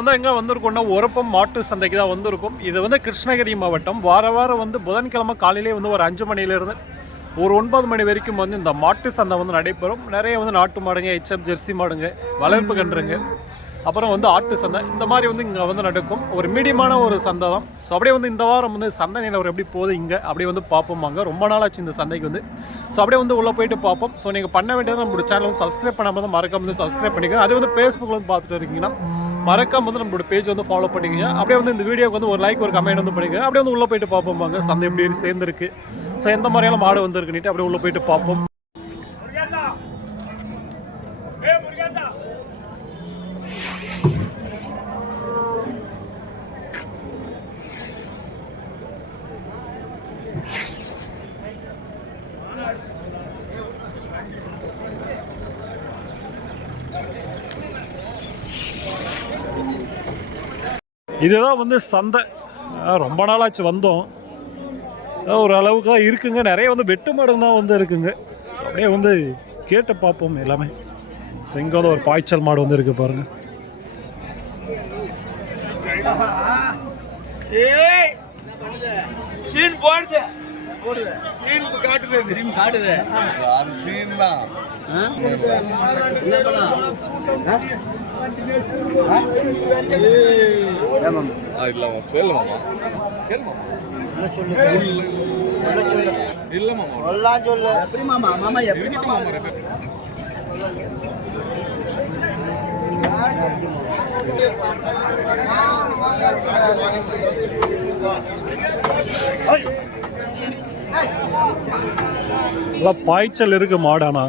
வந்து எங்கே வந்திருக்கோம்னா உரப்பம் மாட்டு சந்தைக்கு தான் வந்திருக்கும். இது வந்து கிருஷ்ணகிரி மாவட்டம். வார வாரம் வந்து புதன்கிழமை காலையிலே வந்து ஒரு அஞ்சு மணிலேருந்து ஒரு ஒன்பது மணி வரைக்கும் வந்து இந்த மாட்டு சந்தை வந்து நடைபெறும். நிறைய வந்து நாட்டு மாடுங்க ஹெச்எப் ஜெர்சி மாடுங்க வளர்ப்பு கன்றுங்க அப்புறம் வந்து ஆட்டு சந்தை. இந்த மாதிரி வந்து இங்கே வந்து நடக்கும். ஒரு மீடியமான ஒரு சந்தை தான். ஸோ அப்படியே வந்து இந்த வாரம் வந்து சந்தை நிலவரம் எப்படி போகுது இங்கே? அப்படியே வந்து பார்ப்போமாங்க ரொம்ப நாளாச்சு இந்த சந்தைக்கு வந்து. ஸோ அப்படியே வந்து உள்ளே போயிட்டு பார்ப்போம். ஸோ நீங்கள் பண்ண வேண்டியது நம்மளோட சேனல் வந்து சப்ஸ்கிரைப் பண்ணாமல் தான் மறக்காம வந்து சப்ஸ்கிரைப் பண்ணிக்கோங்க. அது வந்து ஃபேஸ்புக்கில் வந்து பார்த்துட்டு இருக்கீங்கன்னா மறக்காம வந்து நம்மளோட பேஜ் வந்து ஃபாலோ பண்ணிக்கங்க. அப்படியே வந்து இந்த வீடியோக்கு வந்து ஒரு லைக் ஒரு கமெண்ட் வந்து பண்ணிக்கங்க அப்படியே வந்து உள்ளே போயிட்டு பார்ப்போம் வாங்க. சந்தை எப்படி சேர்ந்துருக்கு? ஸோ எந்த மாதிரியான மாடு வந்திருக்குன்னுட்டு அப்படியே உள்ளே போயிட்டு பார்ப்போம். இதுதான் வந்து சந்தை. ரொம்ப நாளாச்சு வந்தோம். ஒரு அளவுக்கு தான் இருக்குங்க. நிறைய வந்து வெட்டு மாடுங்க தான் வந்து இருக்குங்க. ஸோ அப்படியே வந்து கேட்டு பார்ப்போம் எல்லாமே. ஸோ இங்கே வந்து ஒரு பாய்ச்சல் மாடு வந்து இருக்கு பாருங்க. ஏய் சீன் போடுது. போடுது. சீன் காட்டுது. சீன் காட்டுது. அது சீன் தான். என்ன பண்ணலாம்? இல்ல மாமா சொல்லு மாமா கேளு மாமா இல்ல மாமா சொல்லலாம் சொல்லு எப்படி மாமா மாமா இருக்கட்டும் மாமா பாய்ச்சல் இருக்கு மாடானா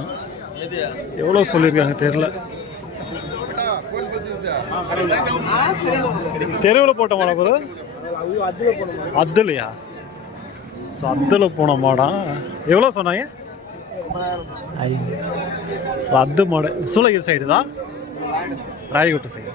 எவ்வளோ சொல்லியிருக்காங்க தெரில தெருவில் போட்ட மாடா பிறகு அத்துலையா? ஸோ அத்தில் போன மாடா. எவ்வளோ சொன்னாங்க? ஸோ அத்து மாடு சூளகிரி சைடு தான்? ராயகோட்டை சைடு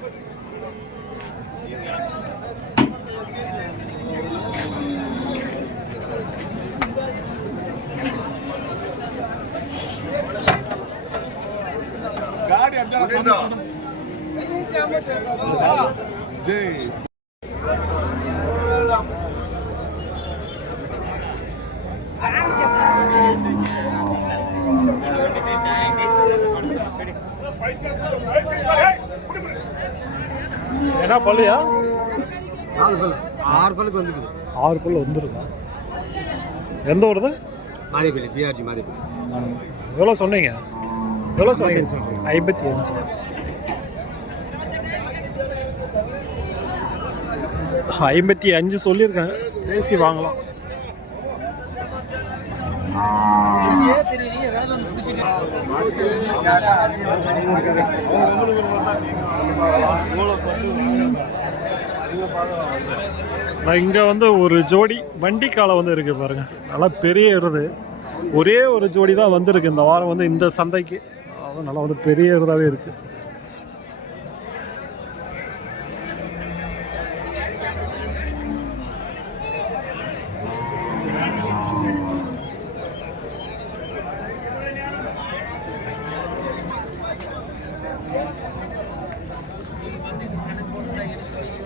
என்ன பள்ளியா நாலு பல்லு. ஆறு பல்லுக்கு வந்துருக்குது ஆறு பல்லு வந்துருக்கா எந்த ஊருது? மாதேப்பள்ளி பிஆர்ஜி மாதேப்பள்ளி எவ்வளோ சொன்னீங்க? எவ்வளோ சொன்னீங்க? ஐம்பத்தி அஞ்சு. ஐம்பத்தி அஞ்சு சொல்லியிருக்காங்க பேசி வாங்கலாம். நான் இங்கே வந்து ஒரு ஜோடி வண்டி காலை வந்து இருக்குது பாருங்க. நல்லா பெரிய இருது. ஒரே ஒரு ஜோடி தான் வந்திருக்கு. இந்த வாரம் வந்து இந்த சந்தைக்கு. அது நல்லா வந்து பெரிய எருதாவே இருக்குது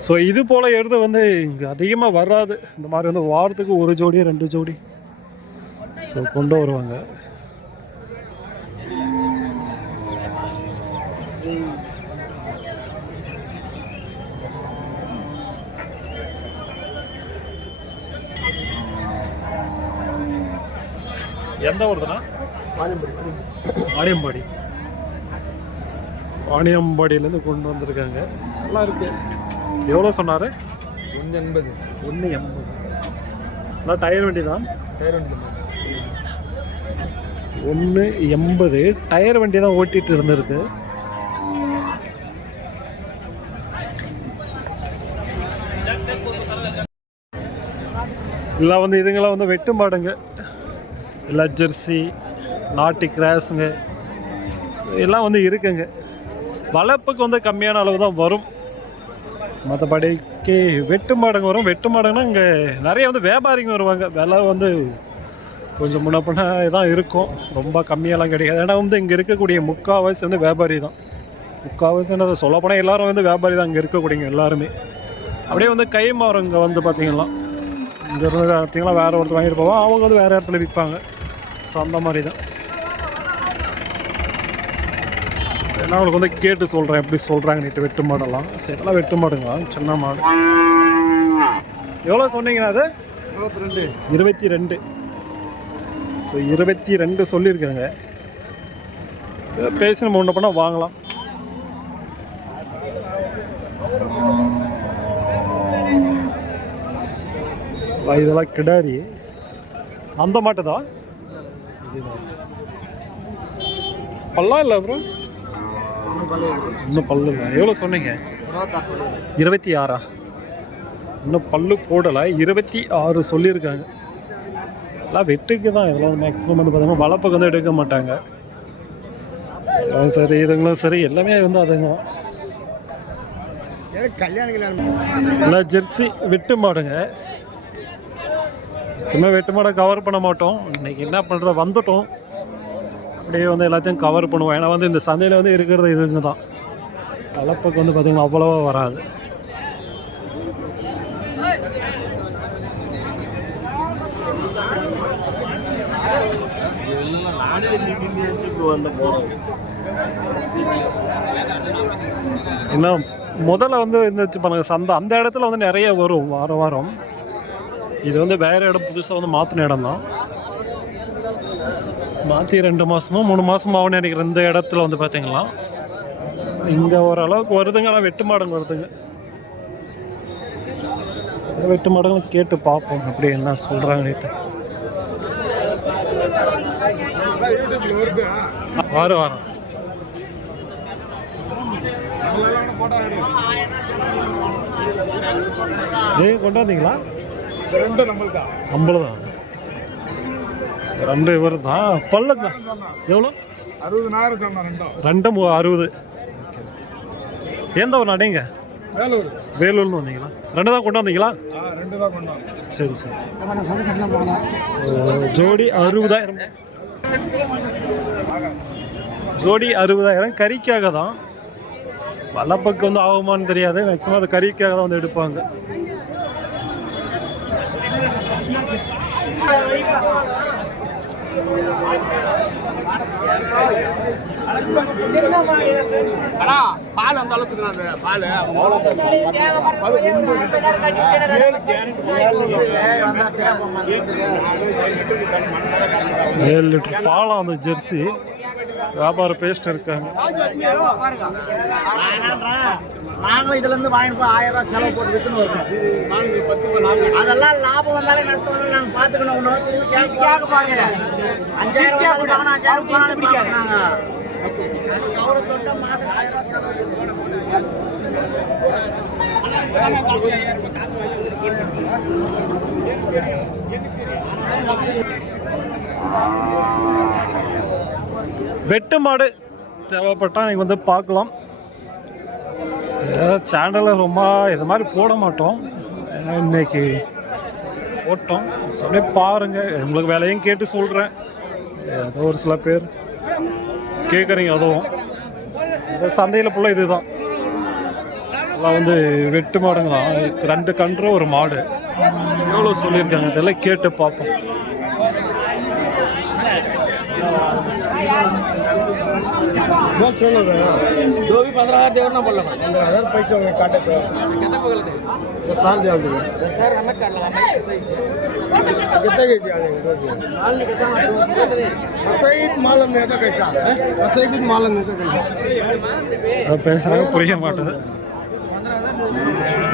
ஸோ இது போல் எருது வந்து இங்கே அதிகமாக வராது. இந்த மாதிரி வந்து வாரத்துக்கு ஒரு ஜோடி ரெண்டு ஜோடி. ஸோ கொண்டு வருவாங்க. எந்த ஊருதுண்ணா? வாணியம்பாடி வாணியம்பாடியிலேருந்து கொண்டு வந்திருக்காங்க. நல்லா இருக்கு. எவ்வளோ சொன்னார்? ஒன்று எண்பது ஒன்று எண்பது நல்லா டயர் வண்டி தான் டயர் வண்டி ஒன்று எண்பது. டயர் வண்டி தான் ஓட்டிகிட்டு இருந்திருக்கு. எல்லாம் வந்து இதுங்களாம் வந்து வெட்டுமாடுங்க இல்லை ஜெர்சி நாட்டி கிராஸுங்க. ஸோ எல்லாம் வந்து இருக்குங்க. வளர்ப்புக்கு வந்து கம்மியான அளவு தான் வரும். மற்றபடிக்கு வெட்டு மாடுங்க வரும். வெட்டு மாடுங்கன்னா இங்கே நிறைய வந்து வியாபாரிங்க வருவாங்க. விலை வந்து கொஞ்சம் முன்ன தான் இருக்கும். ரொம்ப கம்மியெல்லாம் கிடையாது. ஏன்னா வந்து இங்கே இருக்கக்கூடிய முக்கால்வாசி வந்து வியாபாரி தான். முக்கால்வாசி அதை சொல்லப்போனால் எல்லாரும் வந்து வியாபாரி தான் அங்கே இருக்கக்கூடியங்க எல்லாருமே. அப்படியே வந்து கை மாறும் இங்கே வந்து பார்த்திங்கன்னா இங்கே இருந்து பார்த்தீங்கன்னா வேறு ஒருத்தர் வாங்கிட்டு போவோம் அவங்க வந்து வேறு இடத்துல விற்பாங்க. ஸோ அந்த மாதிரி தான். நான் உங்களுக்கு வந்து கேட்டு சொல்கிறேன் எப்படி சொல்கிறாங்கன்னுட்டு வெட்டு மாடெல்லாம். சரி இதெல்லாம் வெட்டு மாடுங்களா? சின்ன மாடு. எவ்வளோ சொன்னீங்கன்னா அது? இருபத்தி ரெண்டு இருபத்தி ரெண்டு ஸோ இருபத்தி ரெண்டு சொல்லியிருக்காங்க பேசி நம்ம ஒன்று பண்ணால் வாங்கலாம் இதெல்லாம் கிடாரி. அந்த மாட்டு தான் பல்லா இல்லை அப்புறம்? இன்னும் பல்லு இல்லை. எவ்வளோ சொன்னீங்க? இருபத்தி ஆறா? இன்னும் பல்லு போடலை. இருபத்தி ஆறு சொல்லியிருக்காங்க. எல்லாம் வெட்டுக்கு தான். இதெல்லாம் மேக்ஸிமம் வந்து பார்த்தீங்கன்னா வளர்ப்புக்கு வந்து எடுக்க மாட்டாங்க. சரி இதுங்களும் சரி. எல்லாமே வந்து அதுங்க எல்லாம் ஜெர்சி வெட்டு மாடுங்க. சும்மா வெட்டு மாடை கவர் பண்ண மாட்டோம். இன்னைக்கு என்ன பண்ணுறோம் வந்துட்டோம். அப்படியே வந்து எல்லாத்தையும் கவர் பண்ணுவோம். ஏன்னா வந்து இந்த சந்தையில் வந்து இருக்கிறது இதுங்க தான் தலைப்புக்கு வந்து பார்த்திங்கன்னா அவ்வளோவா வராது. என்ன முதல்ல வந்து இந்த பாருங்க சந்தை அந்த இடத்துல வந்து நிறைய வரும் வாரம் வாரம். இது வந்து வேற இடம் புதுசாக வந்து மாற்றின இடம் தான் மாற்றி ரெண்டு மாதமோ மூணு மாதமோ ஆகும்னு நினைக்கிறேன். இந்த இடத்துல வந்து பார்த்தீங்களா இங்கே ஓரளவுக்கு வருதுங்க ஆனால் வெட்டு மாடுங்க வருதுங்க. வெட்டு மாடுங்களும் கேட்டு பார்ப்போம் அப்படி என்ன வருது வாரம் வாரம். போட்டோ எடு நீங்கள் கொண்டு வந்தீங்களா ரெண்டு தான் இவர் தான். பல்லுங்க. எவ்வளோ? அறுபதுனாயிரம் சொன்னேன் ரெண்டும் ரெண்டு மூ அறுபது. எந்த ஒரு நடைங்க? வேலூர். வேலூர்னு வந்தீங்களா? ரெண்டு தான் கொண்டு வந்தீங்களா? ரெண்டு தான் கொண்டு வந்தோம். சரி சரி. ஜோடி அறுபதாயிரம். ஜோடி அறுபதாயிரம். கறிக்காக தான். வளப்பக்கு வந்து ஆகுமான்னு தெரியாது. மேக்ஸிமம் அது கறிக்காக தான் வந்து எடுப்பாங்க. அண்ணா பால் அந்த அளவுக்கு பால். ஏழு லிட்டர் பாலம் அந்த ஜெர்சி. வியாபார பேஸ்ட் இருக்காங்க. நாங்களும் இதுல இருந்து வாங்கிட்டு போய் ஆயிரம் ரூபாய் செலவு போட்டு வித்துன்னு வருவோம் அதெல்லாம் லாபம் வந்தாலும் நஷ்டம் வந்தாலும் நாங்க பாத்துக்கணும் ஒண்ணு திரும்பி கேட்க பாருங்க அஞ்சாயிரம் வந்தாலும் பார்க்கணும் அஞ்சாயிரம் போனாலும் பார்க்கணும் நாங்க. கவலை தொட்டா மாட்டுக்கு ஆயிரம் ரூபாய் செலவு வெட்டு மாடு தேவைப்பட்டால் நீங்கள் வந்து பார்க்கலாம். சேனலில் ரொம்ப இது மாதிரி போட மாட்டோம். ஏன்னா இன்னைக்கு போட்டோம். அப்படியே பாருங்கள் உங்களுக்கு வேலையும் கேட்டு சொல்கிறேன் ஏதோ ஒரு சில பேர் கேட்குறீங்க அதுவும். இந்த சந்தையில் ஃபுல்லாக இதுதான். எல்லாம் வந்து வெட்டு மாடுங்க தான். ரெண்டு கன்று ஒரு மாடு. எவ்வளோ சொல்லியிருக்காங்க? இதெல்லாம் கேட்டு பார்ப்போம். बहुत छोड़ना पड़ेगा जो भी पंद्रह हज़ार देना बोल रहा पंद्रह हज़ार पैसे होंगे काटे पे कितने पकड़ दे दस साल दे आगे दस साल हमें कर लगा मैं सही से कितने के जी आ जाएंगे माल निकलता सही मालूम नहीं था कैसा सही कुछ मालूम नहीं था कैसा पैसा पुरी माटा पंद्रह हज़ार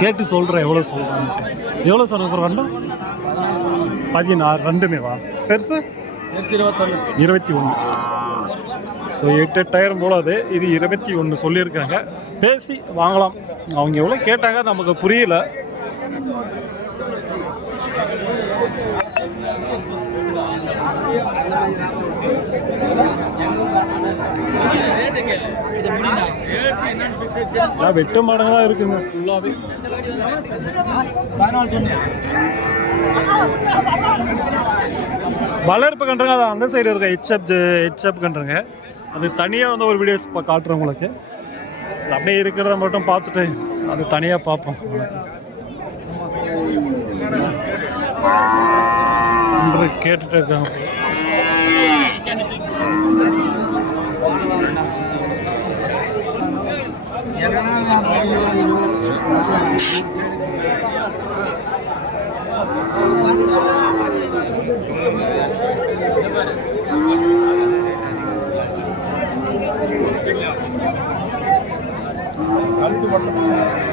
கேட்டு சொல்கிறேன் எவ்வளோ சொல்கிறாங்க எவ்வளோ சார் அப்புறம் ரெண்டும் பதினாறு ரெண்டுமே வா. பெருசு? இருபத்தி ஒன்று. ஸோ எட்டு டயர் போல அது. இது இருபத்தி ஒன்று சொல்லியிருக்காங்க பேசி வாங்கலாம். அவங்க எவ்வளோ கேட்டாங்க நமக்கு புரியல. வெட்டு மாடங்க தான் இருக்குங்க. ஃபுல்லாகவே வளர்ப்பு கன்றுங்க அது அந்த சைடு இருக்க? ஹெச்எப் ஹெச்எப் கன்றுங்க. அது தனியாக வந்து ஒரு வீடியோஸ் இப்போ காட்டுறேன் உங்களுக்கு. அப்படியே இருக்கிறத மட்டும் பார்த்துட்டு அது தனியாக பார்ப்போம். போய் கேட்டுட்டு இருக்காங்க போல. அது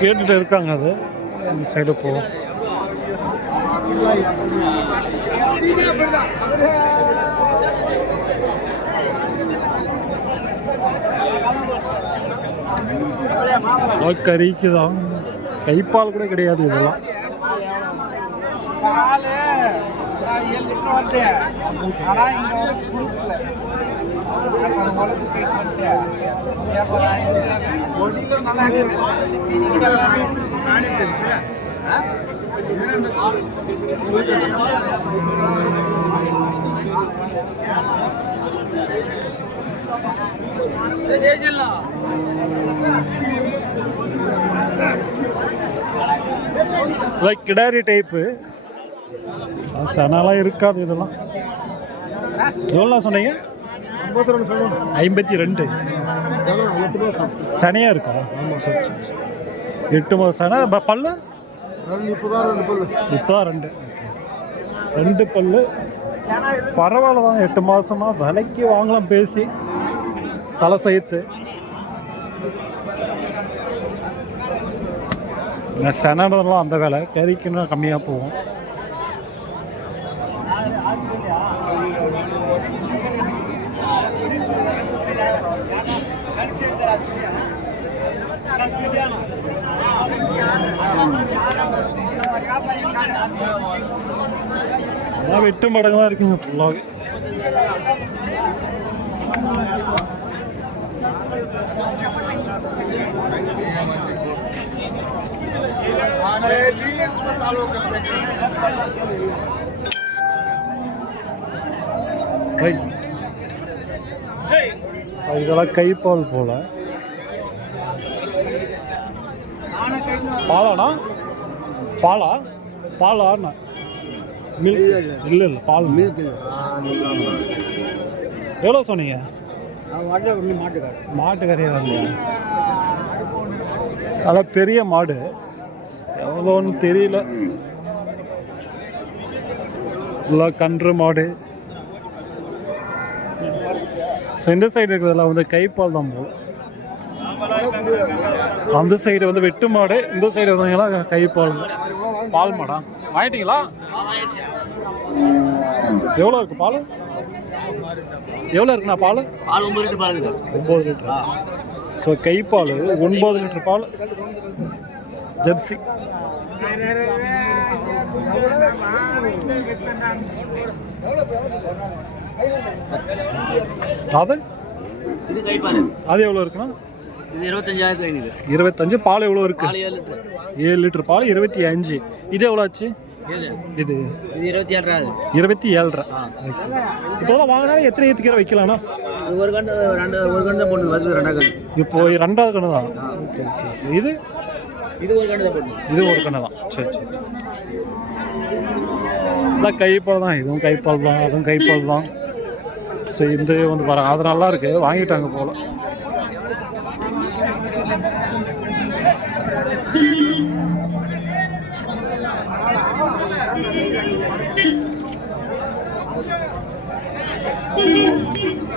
கேட்டுட்டு இருக்காங்க அது. அந்த சைடு போவோம். கறிக்கு தான் கைப்பால் கூட கிடையாது இதெல்லாம். ஏழு லிட்டர் வந்து ஆனால் இங்கே வந்து லைக் கிடாரி டைப்பு சனாலாம் இருக்காது இதெல்லாம். எவ்வளோ சொன்னீங்க? ஐம்பத்தி ரெண்டு. சனையாக இருக்கா? ஆமாம் சரி சரி எட்டு மாதம் சனை பல்லு? இப்போ தான் ரெண்டு ரெண்டு. பல்லு. பரவாயில்ல தான் எட்டு மாதமா விலைக்கு வாங்கலாம் பேசி. தலை சேர்த்து செனடெல்லாம் அந்த வேலை. கறிக்குன்னு கம்மியாக போகும். அதான் வெட்டு மடங்கு தான் இருக்குங்க ஃபுல்லாகவே இதெல்லாம் கைப்பால் போல. பாலாண்ணா பாலா? பாலாண்ணா மில்க் இல்லை. இல்லை பால். மில்க் எவ்வளோ சொன்னீங்க? மாட்டுக்காரு. மாட்டுக்கறி வரலையா? நல்லா பெரிய மாடு. எவ்வளோன்னு தெரியல. இல்லை கன்று மாடு. இந்த சைடு இருக்கிறதெல்லாம் வந்து கைப்பால் தான் போகும் அந்த சைடு வந்து வெட்டு மாடு இந்த சைடு வந்தீங்களா கைப்பால் பால் மாடா? வாங்கிட்டீங்களா? எவ்வளோ இருக்கு பால்? எவ்வளோ இருக்குண்ணா பால்? பால் ஒன்பது லிட்டர் பாருங்க ஒம்பது லிட்டர்? ஸோ கைப்பால் ஒன்பது லிட்டர் பால். ஜெர்சி. அது? அது எவ்வளோ இருக்குண்ணா? இருபத்தஞ்சாயிரத்து ஐநூறு இருபத்தஞ்சு பால் எவ்வளோ இருக்கு? ஏழு லிட்டர். ஏழு பால் இருபத்தி அஞ்சு. இது எவ்வளோ ஆச்சு? இது இருபத்தி ஏழாவது இருபத்தி ஏழரை. இதெல்லாம் வாங்கினாலும் எத்தனை ஏற்றுக்கிற வைக்கலாம்ண்ணா இது ஒரு கண்டு ரெண்டு ஒரு கண்டு தான் போட்டு வருது ரெண்டாவது கண்டு இப்போ ரெண்டாவது கண்ணு தான். ஓகே ஓகே இது? இது ஒரு கண்டு தான் போட்டு இது ஒரு கண்ணு தான். சரி சரி சரி. இதான் கைப்பால் தான். இதுவும் கைப்பால் தான் அதுவும் கைப்பால் தான். ஸோ இந்த வந்து பாருங்க அது நல்லா இருக்கு. வாங்கிட்டாங்க போல.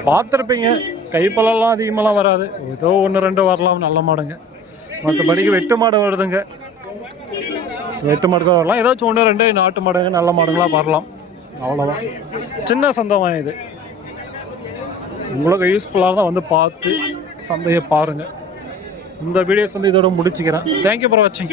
பார்த்துருப்பீங்க. கைப்பலெல்லாம் அதிகமெல்லாம் வராது. ஏதோ ஒன்று ரெண்டு வரலாம் நல்ல மாடுங்க. மற்றபடிக்கு வெட்டு மாடு வருதுங்க. வெட்டு மாடுகள் வரலாம். ஏதாச்சும் ஒன்று ரெண்டு நாட்டு மாடுங்க நல்ல மாடுங்களாம் வரலாம். அவ்வளோதான் சின்ன சந்தமாக இது. உங்களுக்கு யூஸ்ஃபுல்லாக தான் வந்து பார்த்து சந்தையை பாருங்கள் இந்த வீடியோஸ் வந்து இதோட முடிச்சுக்கிறேன். தேங்க்யூ ஃபார் வாட்சிங்